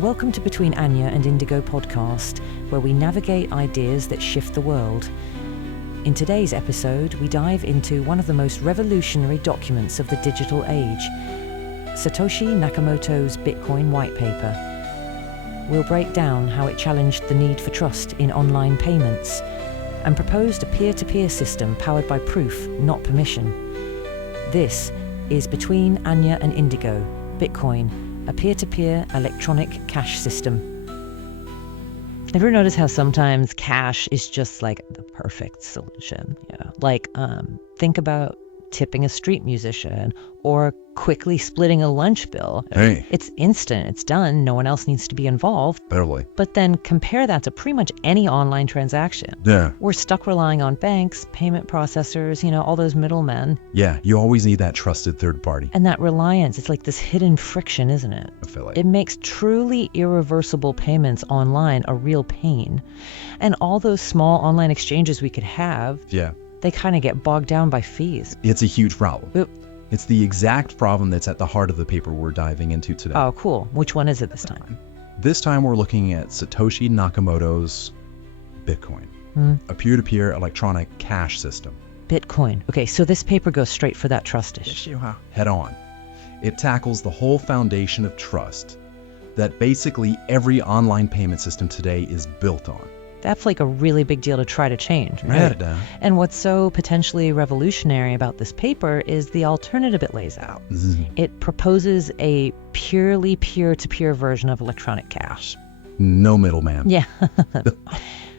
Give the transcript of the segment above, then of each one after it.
Welcome to Between Anya and Indigo podcast, where we navigate ideas that shift the world. In today's episode, we dive into one of the most revolutionary documents of the digital age, Satoshi Nakamoto's Bitcoin Whitepaper. We'll break down how it challenged the need for trust in online payments and proposed a peer-to-peer system powered by proof, not permission. This is Between Anya and Indigo, Bitcoin, a peer-to-peer electronic cash system. Ever notice how sometimes cash is just like the perfect solution? Yeah. Like, think about tipping a street musician or quickly splitting a lunch bill. Hey. It's instant, it's done, no one else needs to be involved. Totally. But then compare that to pretty much any online transaction. Yeah. We're stuck relying on banks, payment processors, all those middlemen. Yeah, you always need that trusted third party. And that reliance, it's like this hidden friction, isn't it? I feel like. It makes truly irreversible payments online a real pain. And all those small online exchanges we could have, Yeah. they kind of get bogged down by fees. It's a huge problem. Oop. It's the exact problem that's at the heart of the paper we're diving into today. Oh, cool. Which one is it this time? This time we're looking at Satoshi Nakamoto's Bitcoin, a peer-to-peer electronic cash system. Bitcoin. Okay, so this paper goes straight for that trust issue. Head on. It tackles the whole foundation of trust that basically every online payment system today is built on. That's like a really big deal to try to change, right? Yeah. And what's so potentially revolutionary about this paper is the alternative it lays out. It proposes a purely peer-to-peer version of electronic cash. No middleman. Yeah.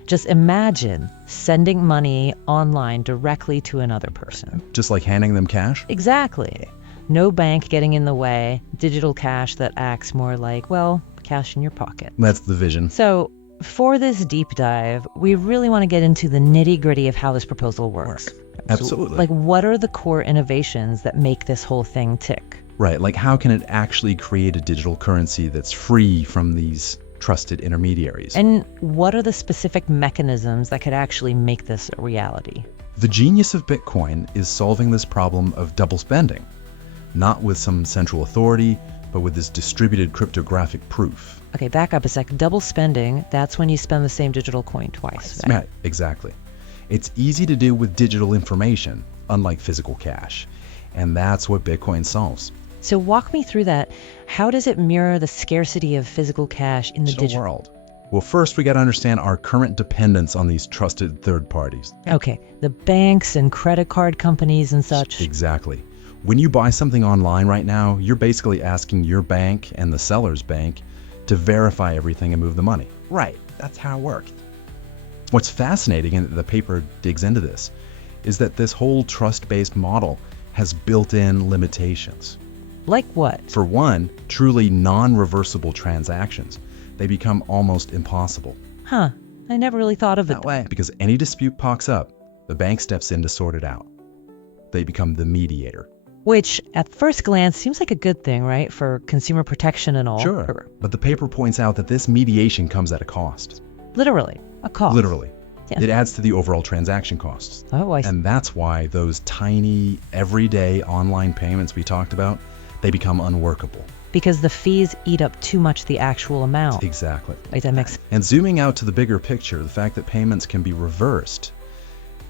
Just imagine sending money online directly to another person. Just like handing them cash? Exactly. No bank getting in the way. Digital cash that acts more like, well, cash in your pocket. That's the vision. So, for this deep dive, we really want to get into the nitty-gritty of how this proposal works. Absolutely. So, like, what are the core innovations that make this whole thing tick? Right, like how can it actually create a digital currency that's free from these trusted intermediaries? And what are the specific mechanisms that could actually make this a reality? The genius of Bitcoin is solving this problem of double spending, not with some central authority, but with this distributed cryptographic proof. Okay, back up a sec. Double spending, that's when you spend the same digital coin twice, right? Yeah, exactly. It's easy to do with digital information, unlike physical cash. And that's what Bitcoin solves. So walk me through that. How does it mirror the scarcity of physical cash in the digital world? Well, first we got to understand our current dependence on these trusted third parties. Okay, the banks and credit card companies and such. Exactly. When you buy something online right now, you're basically asking your bank and the seller's bank to verify everything and move the money. Right, that's how it works. What's fascinating, and the paper digs into this, is that this whole trust-based model has built-in limitations. Like what? For one, truly non-reversible transactions. They become almost impossible. Huh, I never really thought of it that way. Because any dispute pops up, the bank steps in to sort it out. They become the mediator. Which, at first glance, seems like a good thing, right? For consumer protection and all. Sure, but the paper points out that this mediation comes at a cost. Literally, a cost. Literally. Yeah. It adds to the overall transaction costs. Oh, I see. And that's why those tiny, everyday online payments we talked about, they become unworkable. Because the fees eat up too much the actual amount. Exactly. Like that makes. And zooming out to the bigger picture, the fact that payments can be reversed,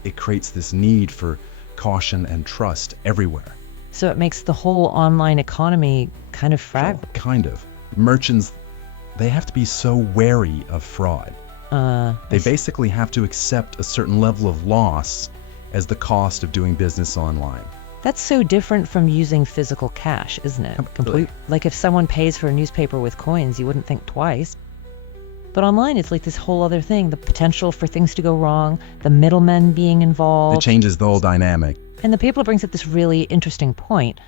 it creates this need for caution and trust everywhere. So it makes the whole online economy kind of fragile. Kind of. Merchants, they have to be so wary of fraud. They basically have to accept a certain level of loss as the cost of doing business online. That's so different from using physical cash, isn't it? Completely. Like if someone pays for a newspaper with coins, you wouldn't think twice. But online, it's like this whole other thing, the potential for things to go wrong, the middlemen being involved. It changes the whole dynamic. And the paper brings up this really interesting point.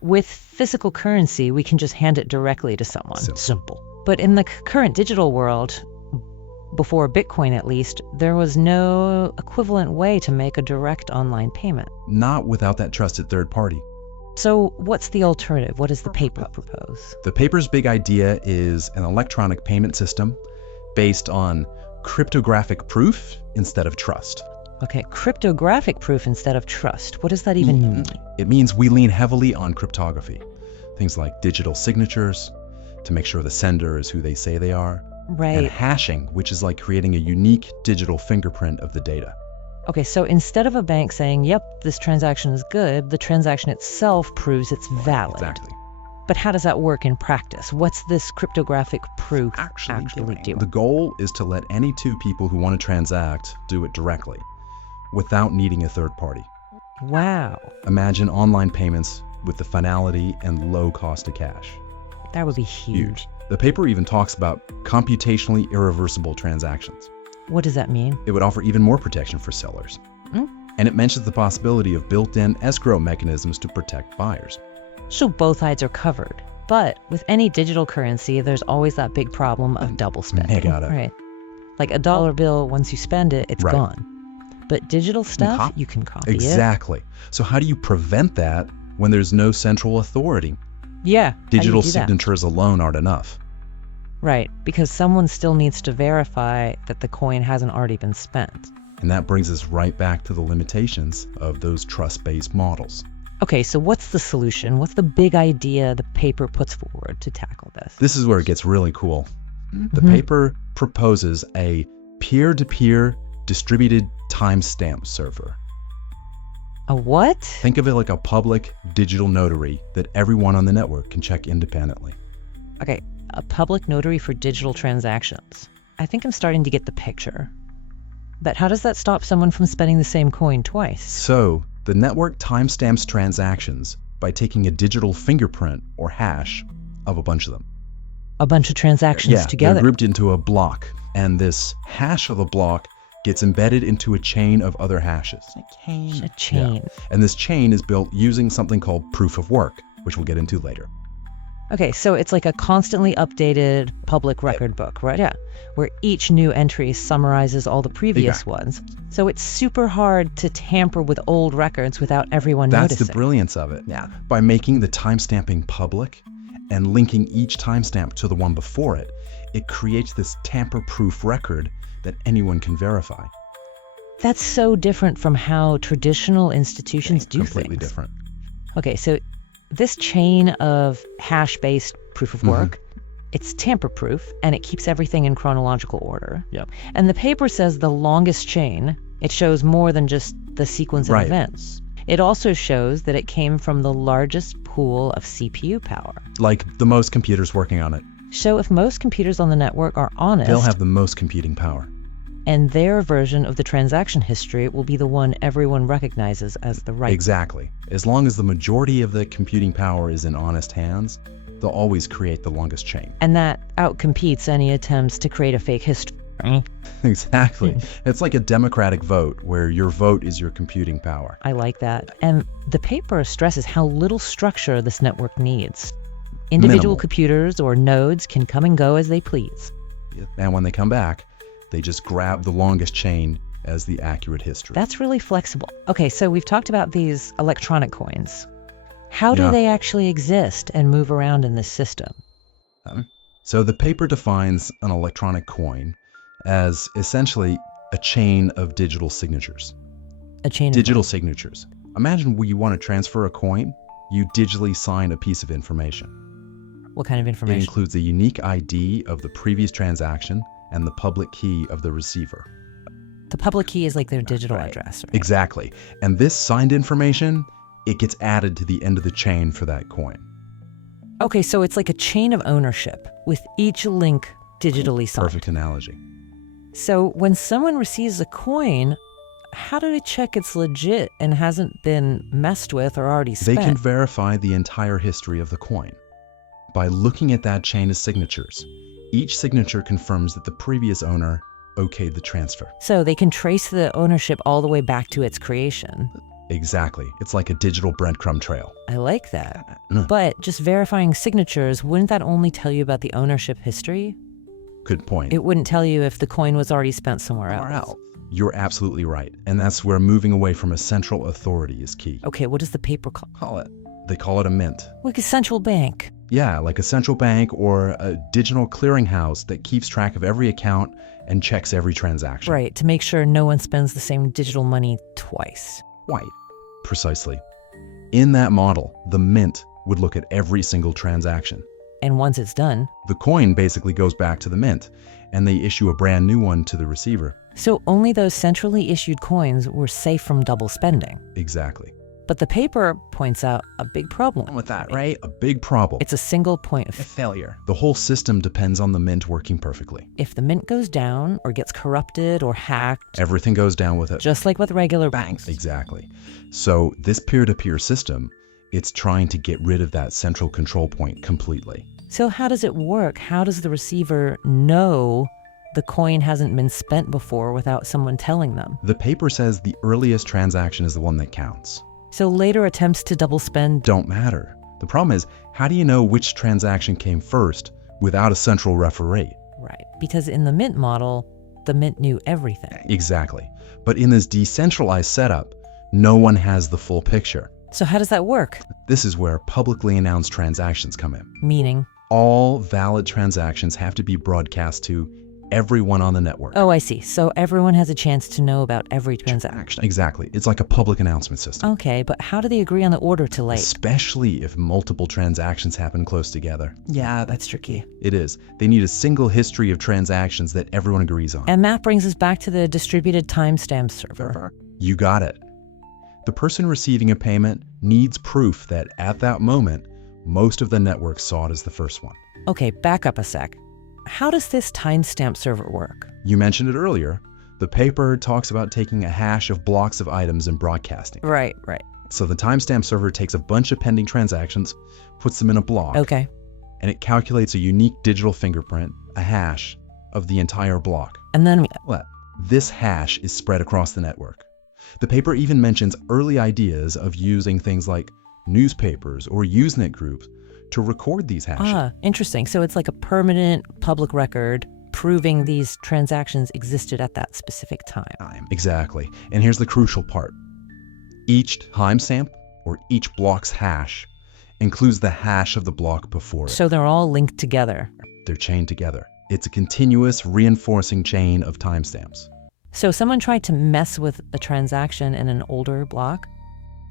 With physical currency, we can just hand it directly to someone. Simple. But in the current digital world, before Bitcoin at least, there was no equivalent way to make a direct online payment. Not without that trusted third party. So what's the alternative? What does the paper propose? The paper's big idea is an electronic payment system based on cryptographic proof instead of trust. Okay, cryptographic proof instead of trust. What does that even mean? It means we lean heavily on cryptography. Things like digital signatures, to make sure the sender is who they say they are. Right. And hashing, which is like creating a unique digital fingerprint of the data. Okay, so instead of a bank saying, yep, this transaction is good, the transaction itself proves it's valid. Exactly. But how does that work in practice? What's this cryptographic proof actually do? The goal is to let any two people who want to transact do it directly, without needing a third party. Wow. Imagine online payments with the finality and low cost of cash. That would be huge. The paper even talks about computationally irreversible transactions. What does that mean? It would offer even more protection for sellers. And it mentions the possibility of built-in escrow mechanisms to protect buyers. So both sides are covered. But with any digital currency, there's always that big problem of double spending. Right. Like a dollar bill, once you spend it, it's gone. But digital stuff, you can copy it. Exactly. So how do you prevent that when there's no central authority? Yeah. Digital signatures alone aren't enough. Right, because someone still needs to verify that the coin hasn't already been spent. And that brings us right back to the limitations of those trust-based models. Okay, so what's the solution? What's the big idea the paper puts forward to tackle this? This is where it gets really cool. The paper proposes a peer-to-peer distributed timestamp server. A what? Think of it like a public digital notary that everyone on the network can check independently. Okay, a public notary for digital transactions. I think I'm starting to get the picture. But how does that stop someone from spending the same coin twice? So, the network timestamps transactions by taking a digital fingerprint or hash of a bunch of them. A bunch of transactions together? They're grouped into a block, and this hash of the block gets embedded into a chain of other hashes. A chain. Yeah. And this chain is built using something called proof of work, which we'll get into later. Okay, so it's like a constantly updated public record book, right? Yeah, where each new entry summarizes all the previous ones. So it's super hard to tamper with old records without everyone noticing. That's the brilliance of it. Yeah. By making the timestamping public and linking each timestamp to the one before it, it creates this tamper-proof record that anyone can verify. That's so different from how traditional institutions do things. Completely different. Okay, so this chain of hash-based proof of work, it's tamper-proof, and it keeps everything in chronological order. Yep. And the paper says the longest chain, it shows more than just the sequence of events. It also shows that it came from the largest pool of CPU power. Like the most computers working on it. So if most computers on the network are honest, they'll have the most computing power. And their version of the transaction history will be the one everyone recognizes as the right. Exactly. As long as the majority of the computing power is in honest hands, they'll always create the longest chain. And that outcompetes any attempts to create a fake history. Exactly. It's like a democratic vote where your vote is your computing power. I like that. And the paper stresses how little structure this network needs. Individual computers or nodes can come and go as they please. And when they come back, they just grab the longest chain as the accurate history. That's really flexible. Okay, so we've talked about these electronic coins. How do they actually exist and move around in this system? So the paper defines an electronic coin as essentially a chain of digital signatures. A chain of digital signatures. Imagine when you want to transfer a coin, you digitally sign a piece of information. What kind of information? It includes a unique ID of the previous transaction and the public key of the receiver. The public key is like their digital address, right? Exactly. And this signed information, it gets added to the end of the chain for that coin. Okay, so it's like a chain of ownership with each link digitally signed. Perfect analogy. So when someone receives a coin, how do they check it's legit and hasn't been messed with or already spent? They can verify the entire history of the coin. By looking at that chain of signatures, each signature confirms that the previous owner okayed the transfer. So they can trace the ownership all the way back to its creation. Exactly. It's like a digital breadcrumb trail. I like that. But just verifying signatures, wouldn't that only tell you about the ownership history? Good point. It wouldn't tell you if the coin was already spent somewhere else. You're absolutely right. And that's where moving away from a central authority is key. Okay, what does the paper call it? They call it a mint. Like a central bank. Yeah, like a central bank or a digital clearinghouse that keeps track of every account and checks every transaction. Right, to make sure no one spends the same digital money twice. Right. Precisely. In that model, the mint would look at every single transaction, And once it's done, the coin basically goes back to the mint, and they issue a brand new one to the receiver. so only those centrally issued coins were safe from double spending. Exactly. But the paper points out a big problem With that, right? A big problem. It's a single point of failure. The whole system depends on the mint working perfectly. If the mint goes down or gets corrupted or hacked, Everything goes down with it. just like with regular banks. Exactly. So this peer-to-peer system, it's trying to get rid of that central control point completely. So how does it work? How does the receiver know the coin hasn't been spent before without someone telling them? The paper says the earliest transaction is the one that counts. So later attempts to double spend Don't matter. The problem is, how do you know which transaction came first without a central referee? right, because in the mint model, the mint knew everything. Exactly. But in this decentralized setup, no one has the full picture. So how does that work? This is where publicly announced transactions come in. Meaning, All valid transactions have to be broadcast to everyone on the network. oh, I see. So everyone has a chance to know about every transaction. Exactly. It's like a public announcement system. Okay, but how do they agree on the order to late? Especially if multiple transactions happen close together. Yeah, that's tricky. It is. They need a single history of transactions that everyone agrees on. And that brings us back to the distributed timestamp server. You got it. The person receiving a payment needs proof that at that moment, most of the network saw it as the first one. Okay, back up a sec. How does this timestamp server work? You mentioned it earlier. The paper talks about taking a hash of blocks of items and broadcasting. Right. So the timestamp server takes a bunch of pending transactions, puts them in a block, Okay. and it calculates a unique digital fingerprint, a hash, of the entire block. And then, This hash is spread across the network. The paper even mentions early ideas of using things like newspapers or Usenet groups to record these hashes. interesting. So it's like a permanent public record proving these transactions existed at that specific time. Exactly. And here's the crucial part. Each timestamp, or each block's hash, includes the hash of the block before it. So they're all linked together. They're chained together. It's a continuous reinforcing chain of timestamps. So someone tried to mess with a transaction in an older block,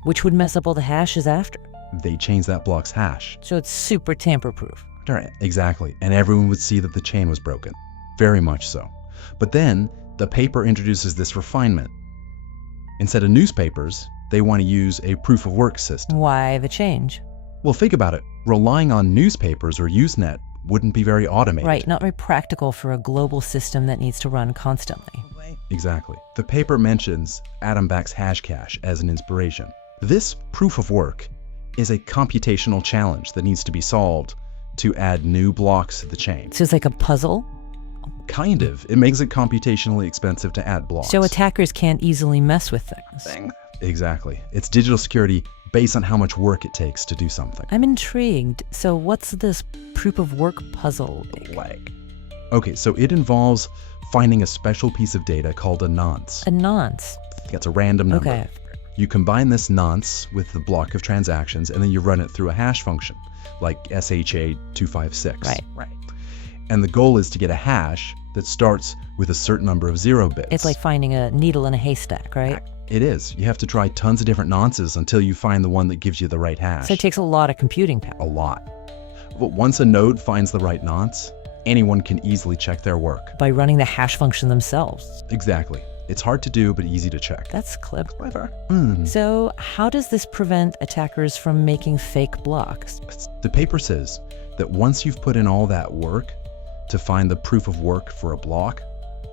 which would mess up all the hashes after. They change that block's hash. So it's super tamper-proof. Right, exactly. And everyone would see that the chain was broken. Very much so. But then, the paper introduces this refinement. Instead of newspapers, they want to use a proof-of-work system. Why the change? Well, think about it. Relying on newspapers or Usenet wouldn't be very automated. Right, not very practical for a global system that needs to run constantly. Exactly. The paper mentions Adam Back's Hashcash as an inspiration. This proof of work is a computational challenge that needs to be solved to add new blocks to the chain. So it's like a puzzle? Kind of. It makes it computationally expensive to add blocks. So attackers can't easily mess with things. Exactly. It's digital security based on how much work it takes to do something. I'm intrigued. So what's this proof of work puzzle like? Okay, so it involves finding a special piece of data called a nonce. A nonce? It's a random number. Okay. You combine this nonce with the block of transactions, and then you run it through a hash function, like SHA-256. Right. And the goal is to get a hash that starts with a certain number of 0 bits. It's like finding a needle in a haystack, right? It is. You have to try tons of different nonces until you find the one that gives you the right hash. So it takes a lot of computing power. A lot. But once a node finds the right nonce, anyone can easily check their work. By running the hash function themselves. Exactly. It's hard to do, but easy to check. That's clever. Mm. So how does this prevent attackers from making fake blocks? The paper says that once you've put in all that work to find the proof of work for a block,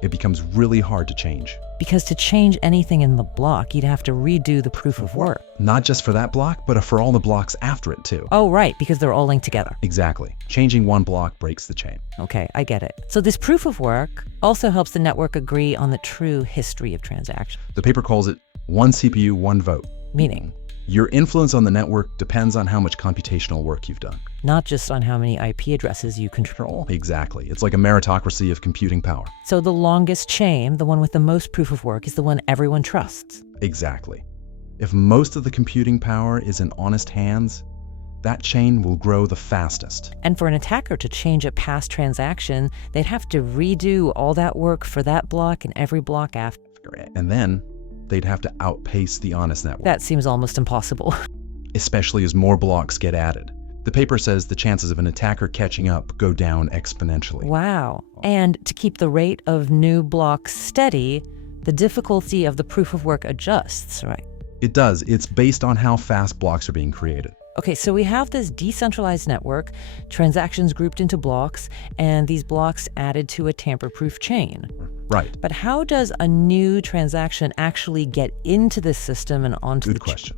it becomes really hard to change. Because to change anything in the block, you'd have to redo the proof of work. Not just for that block, but for all the blocks after it too. Oh, right, because they're all linked together. Exactly. Changing one block breaks the chain. Okay, I get it. So this proof of work also helps the network agree on the true history of transactions. The paper calls it one CPU, one vote. Meaning? Your influence on the network depends on how much computational work you've done. Not just on how many IP addresses you control. Exactly. It's like a meritocracy of computing power. So the longest chain, the one with the most proof of work, is the one everyone trusts. Exactly. If most of the computing power is in honest hands, that chain will grow the fastest. And for an attacker to change a past transaction, they'd have to redo all that work for that block and every block after. And then they'd have to outpace the honest network. That seems almost impossible. Especially as more blocks get added. The paper says the chances of an attacker catching up go down exponentially. Wow. And to keep the rate of new blocks steady, the difficulty of the proof of work adjusts, right? It does. It's based on how fast blocks are being created. Okay, so we have this decentralized network, transactions grouped into blocks, and these blocks added to a tamper-proof chain. Right. But how does a new transaction actually get into this system and onto Good question.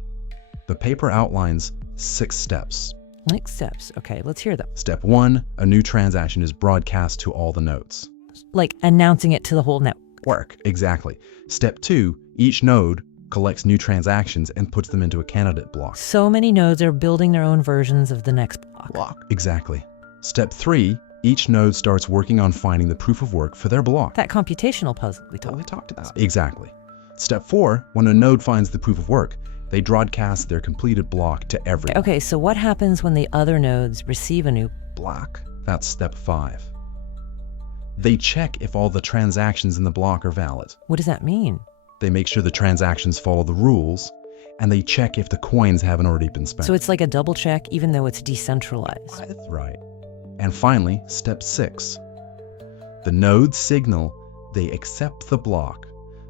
The paper outlines 6 steps. Next steps. Okay, let's hear them. Step 1, a new transaction is broadcast to all the nodes. Like announcing it to the whole network. Exactly. Step 2, each node collects new transactions and puts them into a candidate block. So many nodes are building their own versions of the next block. Exactly. Step 3, each node starts working on finding the proof of work for their block. That computational puzzle we talked about. Exactly. Step 4, when a node finds the proof of work, they broadcast their completed block to everyone. Okay, so what happens when the other nodes receive a new block? That's step 5. They check if all the transactions in the block are valid. What does that mean? They make sure the transactions follow the rules, and they check if the coins haven't already been spent. So it's like a double check, even though it's decentralized. That's right. And finally, step 6. The nodes signal they accept the block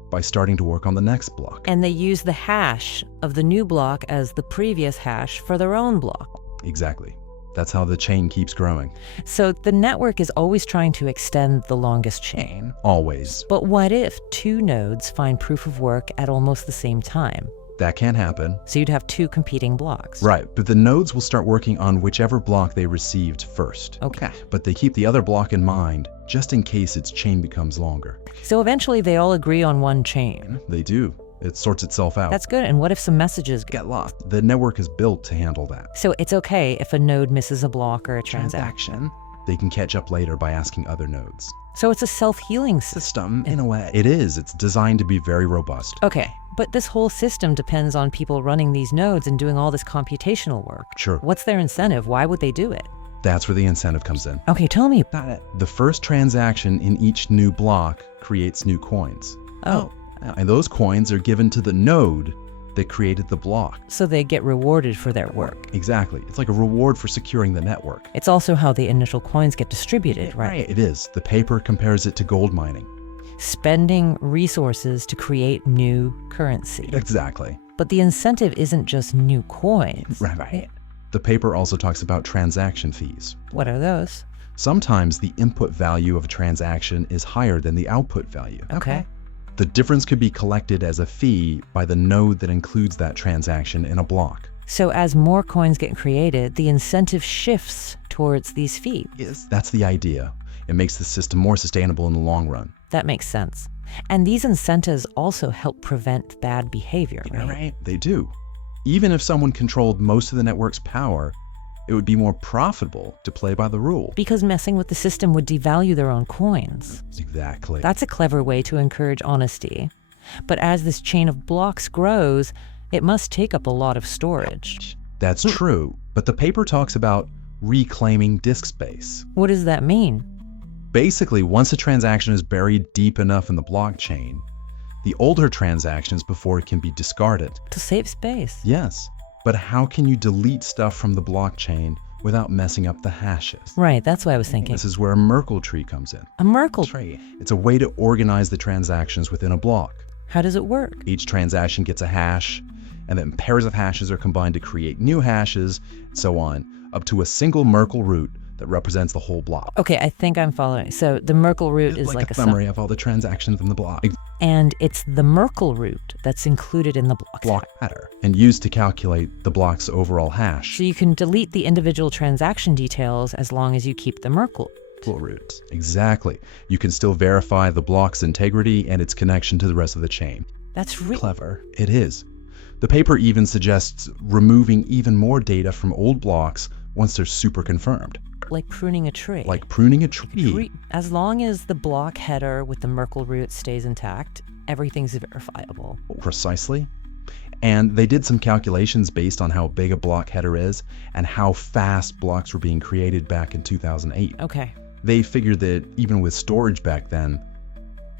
by starting to work on the next block. And they use the hash of the new block as the previous hash for their own block. Exactly. That's how the chain keeps growing. So the network is always trying to extend the longest chain. Always. But what if 2 nodes find proof of work at almost the same time? That can happen. So you'd have 2 competing blocks. Right, but the nodes will start working on whichever block they received first. Okay. But they keep the other block in mind, just in case its chain becomes longer. So eventually they all agree on one chain. They do. It sorts itself out. That's good. And what if some messages get lost? The network is built to handle that. So it's okay if a node misses a block or a transaction. They can catch up later by asking other nodes. So it's a self-healing system. In a way. It is. It's designed to be very robust. Okay, but this whole system depends on people running these nodes and doing all this computational work. Sure. What's their incentive? Why would they do it? That's where the incentive comes in. Okay, tell me. The first transaction in each new block creates new coins. Oh. And those coins are given to the node that created the block. So they get rewarded for their work. Exactly. It's like a reward for securing the network. It's also how the initial coins get distributed, right? It is. The paper compares it to gold mining. Spending resources to create new currency. Exactly. But the incentive isn't just new coins. Right. The paper also talks about transaction fees. What are those? Sometimes the input value of a transaction is higher than the output value. Okay. The difference could be collected as a fee by the node that includes that transaction in a block. So as more coins get created, the incentive shifts towards these fees. Yes, that's the idea. It makes the system more sustainable in the long run. That makes sense. And these incentives also help prevent bad behavior, right? They do. Even if someone controlled most of the network's power, it would be more profitable to play by the rules. Because messing with the system would devalue their own coins. Exactly. That's a clever way to encourage honesty. But as this chain of blocks grows, it must take up a lot of storage. That's true, but the paper talks about reclaiming disk space. What does that mean? Basically, once a transaction is buried deep enough in the blockchain, the older transactions before it can be discarded. To save space. Yes. But how can you delete stuff from the blockchain without messing up the hashes? Right, that's what I was thinking. This is where a Merkle tree comes in. A Merkle tree? It's a way to organize the transactions within a block. How does it work? Each transaction gets a hash, and then pairs of hashes are combined to create new hashes, and so on, up to a single Merkle root that represents the whole block. Okay, I think I'm following. So the Merkle root is like a summary of all the transactions in the block. And it's the Merkle root that's included in the block header and used to calculate the block's overall hash. So you can delete the individual transaction details as long as you keep the Merkle root. Exactly. You can still verify the block's integrity and its connection to the rest of the chain. That's really clever. It is. The paper even suggests removing even more data from old blocks once they're super confirmed. Like pruning a tree. Like pruning a tree. As long as the block header with the Merkle root stays intact, everything's verifiable. Precisely. And they did some calculations based on how big a block header is and how fast blocks were being created back in 2008. Okay. They figured that even with storage back then,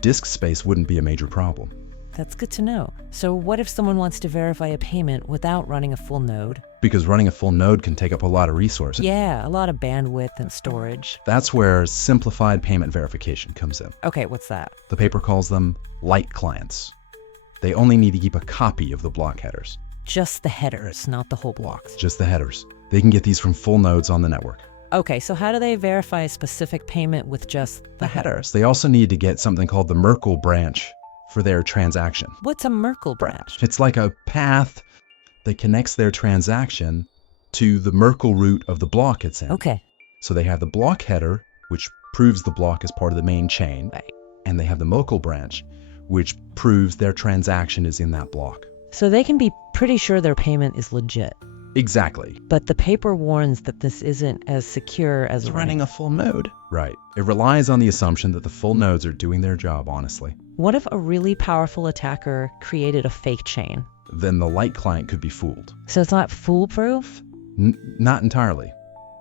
disk space wouldn't be a major problem. That's good to know. So what if someone wants to verify a payment without running a full node? Because running a full node can take up a lot of resources. Yeah, a lot of bandwidth and storage. That's where simplified payment verification comes in. Okay, what's that? The paper calls them light clients. They only need to keep a copy of the block headers. Just the headers, not the whole blocks. Just the headers. They can get these from full nodes on the network. Okay, so how do they verify a specific payment with just the Headers. They also need to get something called the Merkle branch for their transaction. What's a Merkle branch? It's like a path that connects their transaction to the Merkle root of the block it's in. Okay. So they have the block header, which proves the block is part of the main chain. Right. And they have the Merkle branch, which proves their transaction is in that block. So they can be pretty sure their payment is legit. Exactly. But the paper warns that this isn't as secure as Running a full node. Right. It relies on the assumption that the full nodes are doing their job honestly. What if a really powerful attacker created a fake chain? Then the light client could be fooled. So it's not foolproof? Not entirely.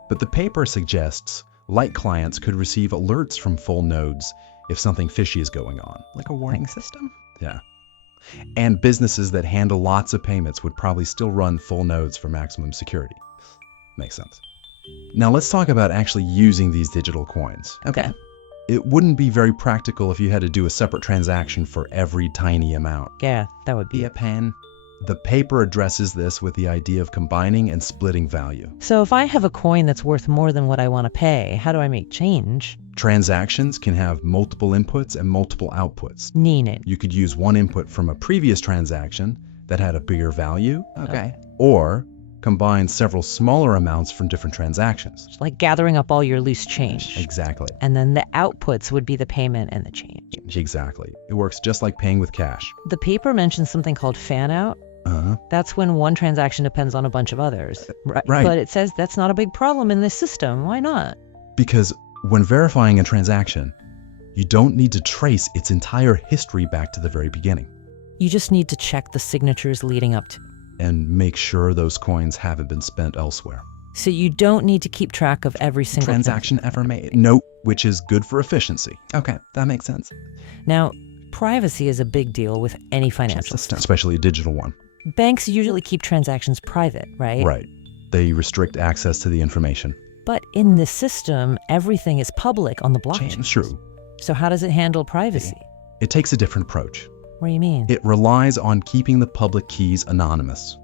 But the paper suggests light clients could receive alerts from full nodes if something fishy is going on. Like a warning system? Yeah. And businesses that handle lots of payments would probably still run full nodes for maximum security. Makes sense. Now let's talk about actually using these digital coins. Okay. It wouldn't be very practical if you had to do a separate transaction for every tiny amount. Yeah, that would be A pen. The paper addresses this with the idea of combining and splitting value. So if I have a coin that's worth more than what I want to pay, how do I make change? Transactions can have multiple inputs and multiple outputs. Meaning? You could use one input from a previous transaction that had a bigger value. Okay. Or combine several smaller amounts from different transactions. It's like gathering up all your loose change. Exactly. And then the outputs would be the payment and the change. Exactly. It works just like paying with cash. The paper mentions something called fan out. That's when one transaction depends on a bunch of others. Right. But it says that's not a big problem in this system. Why not? Because when verifying a transaction, you don't need to trace its entire history back to the very beginning. You just need to check the signatures leading up to. And make sure those coins haven't been spent elsewhere. So you don't need to keep track of every single transaction ever made. Nope, which is good for efficiency. Okay, that makes sense. Now, privacy is a big deal with any financial system. Especially a digital one. Banks usually keep transactions private, right? Right. They restrict access to the information. But in this system, everything is public on the blockchain. True. So how does it handle privacy? It takes a different approach. What do you mean? It relies on keeping the public keys anonymous.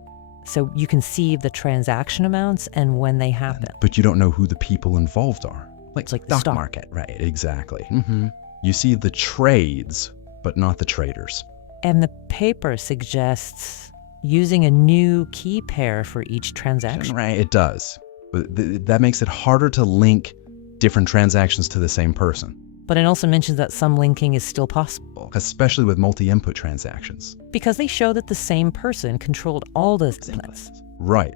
So you can see the transaction amounts and when they happen. But you don't know who the people involved are. It's like the stock market, right? Exactly. You see the trades, but not the traders. And the paper suggests using a new key pair for each transaction. Right, it does. But that makes it harder to link different transactions to the same person. But it also mentions that some linking is still possible. Especially with multi-input transactions. Because they show that the same person controlled all the inputs. Right.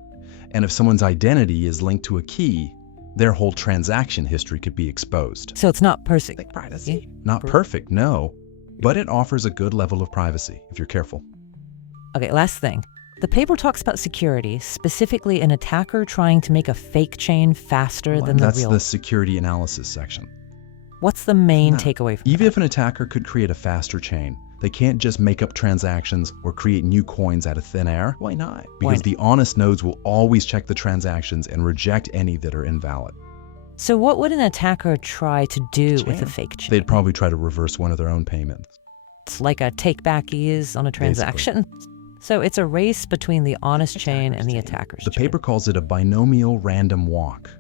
And if someone's identity is linked to a key, their whole transaction history could be exposed. So it's not perfect. Privacy. Not perfect, no. But it offers a good level of privacy, if you're careful. Okay, last thing. The paper talks about security, specifically an attacker trying to make a fake chain faster than the real. That's the security analysis section. What's the main takeaway from Even if an attacker could create a faster chain, they can't just make up transactions or create new coins out of thin air. Why not? Because the honest nodes will always check the transactions and reject any that are invalid. So what would an attacker try to do with a fake chain? They'd probably try to reverse one of their own payments. It's like a take-back ease on a transaction. Basically. So it's a race between the honest chain and the attacker's chain. The paper calls it a binomial random walk.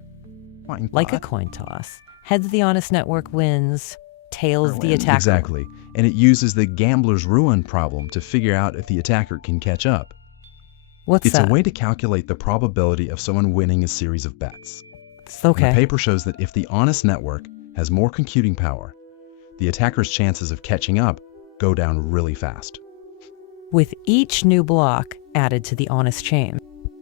Like a coin toss. Heads the honest network wins, tails the attacker. Exactly. And it uses the gambler's ruin problem to figure out if the attacker can catch up. What's that? It's a way to calculate the probability of someone winning a series of bets. Okay. And the paper shows that if the honest network has more computing power, the attacker's chances of catching up go down really fast. With each new block added to the honest chain.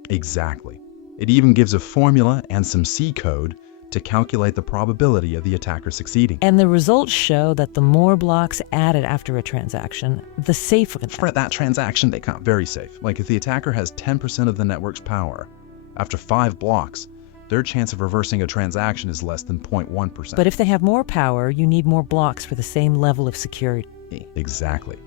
Exactly. It even gives a formula and some C code to calculate the probability of the attacker succeeding. And the results show that the more blocks added after a transaction, the safer the For that transaction, they count very safe. Like if the attacker has 10% of the network's power, after 5 blocks, their chance of reversing a transaction is less than 0.1%. But if they have more power, you need more blocks for the same level of security. Exactly.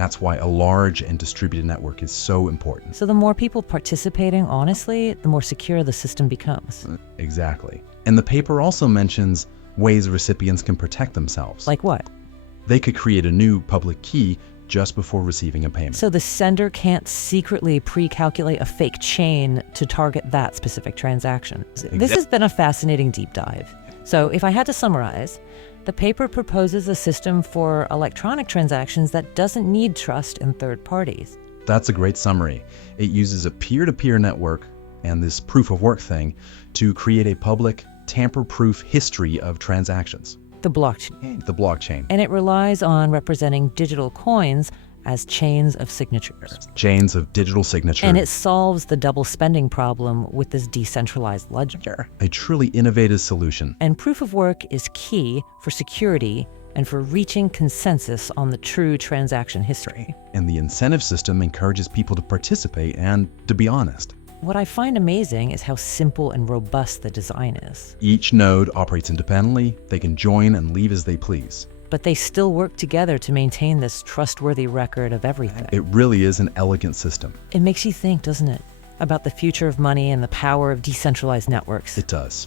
That's why a large and distributed network is so important. So the more people participating honestly, the more secure the system becomes. Exactly. And the paper also mentions ways recipients can protect themselves. Like what? They could create a new public key just before receiving a payment. So the sender can't secretly pre-calculate a fake chain to target that specific transaction. This has been a fascinating deep dive. So if I had to summarize, the paper proposes a system for electronic transactions that doesn't need trust in third parties. That's a great summary. It uses a peer-to-peer network and this proof of work thing to create a public, tamper-proof history of transactions. The blockchain. The blockchain. And it relies on representing digital coins as chains of signatures. Chains of digital signatures. And it solves the double spending problem with this decentralized ledger. A truly innovative solution. And proof of work is key for security and for reaching consensus on the true transaction history. And the incentive system encourages people to participate and to be honest. What I find amazing is how simple and robust the design is. Each node operates independently. They can join and leave as they please. But they still work together to maintain this trustworthy record of everything. It really is an elegant system. It makes you think, doesn't it, about the future of money and the power of decentralized networks. It does.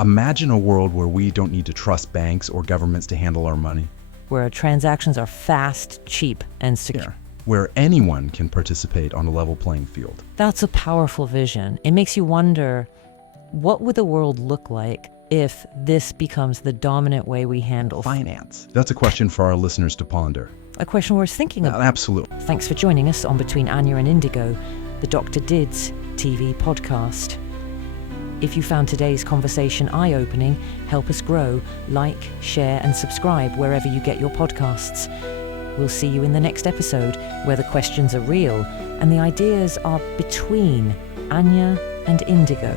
Imagine a world where we don't need to trust banks or governments to handle our money. Where transactions are fast, cheap, and secure. Yeah. Where anyone can participate on a level playing field. That's a powerful vision. It makes you wonder, what would the world look like if this becomes the dominant way we handle finance? That's a question for our listeners to ponder. A question worth thinking about. Absolutely. Thanks for joining us on Between Anya and Indigo, the Dr. Dids TV podcast. If you found today's conversation eye-opening, help us grow, like, share, and subscribe wherever you get your podcasts. We'll see you in the next episode, where the questions are real and the ideas are between Anya and Indigo.